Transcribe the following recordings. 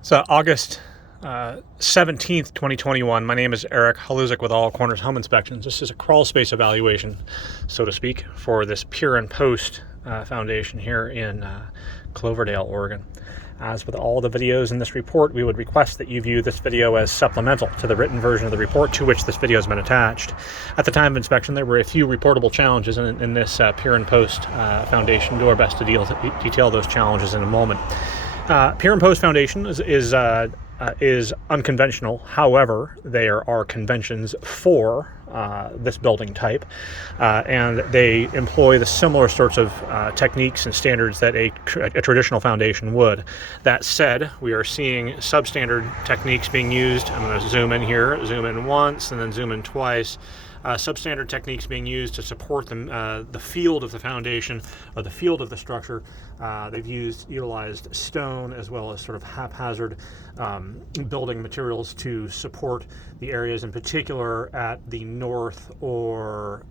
So August 17th, 2021. My name is Eric Haluzik with All Corners Home Inspections. This is a crawl space evaluation, so to speak, for this pier and post foundation here in Cloverdale, Oregon. As with all the videos in this report, we would request that you view this video as supplemental to the written version of the report to which this video has been attached. At the time of inspection, there were a few reportable challenges in this pier and post foundation. Do our best to detail those challenges in a moment. Pier and post foundation is unconventional. However, there are conventions for this building type, and they employ the similar sorts of techniques and standards that a traditional foundation would. That said, we are seeing substandard techniques being used. I'm going to zoom in here, zoom in once, and then zoom in twice. Substandard techniques being used to support the field of the foundation or the field of the structure. They've utilized stone as well as sort of haphazard building materials to support the areas, in particular at the north or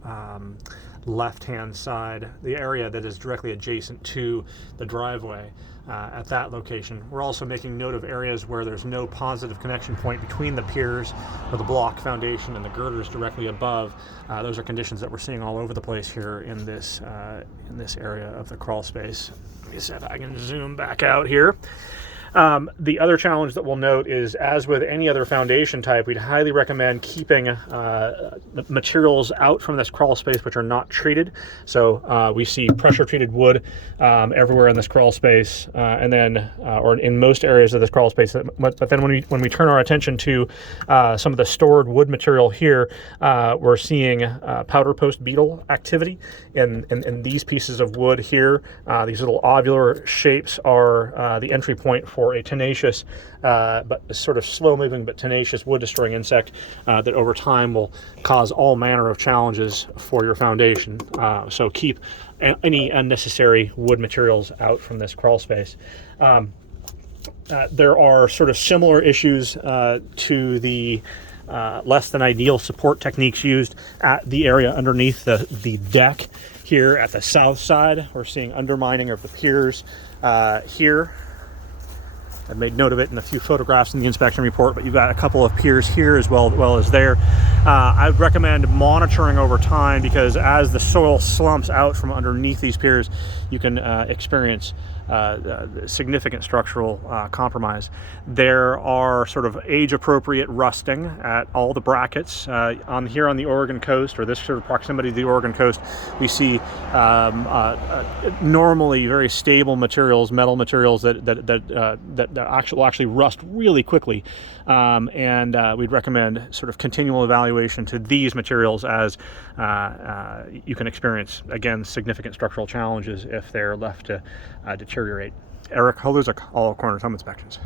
left-hand side, the area that is directly adjacent to the driveway. At that location. We're also making note of areas where there's no positive connection point between the piers or the block foundation and the girders directly above. Those are conditions that we're seeing all over the place here in this area of the crawl space. Let me see if I can zoom back out here. The other challenge that we'll note is, as with any other foundation type, we'd highly recommend keeping materials out from this crawl space which are not treated. So we see pressure treated wood everywhere in this crawl space, and then or in most areas of this crawl space. But then when we turn our attention to some of the stored wood material here, we're seeing powder post beetle activity in these pieces of wood here. These little ovular shapes are the entry point for a tenacious but sort of slow-moving but tenacious wood-destroying insect that over time will cause all manner of challenges for your foundation. So keep any unnecessary wood materials out from this crawl space. There are sort of similar issues to the less than ideal support techniques used at the area underneath the deck here at the south side. We're seeing undermining of the piers here. I've made note of it in a few photographs in the inspection report, but you've got a couple of piers here as well as there. I would recommend monitoring over time, because as the soil slumps out from underneath these piers, you can experience significant structural compromise. There are sort of age-appropriate rusting at all the brackets. Here on the Oregon coast, or this sort of proximity to the Oregon coast, we see normally very stable materials, metal materials that will actually rust really quickly, and we'd recommend sort of continual evaluation to these materials, as you can experience, again, significant structural challenges if they're left to deteriorate. Eric Haluzik, All Corners Home Inspections.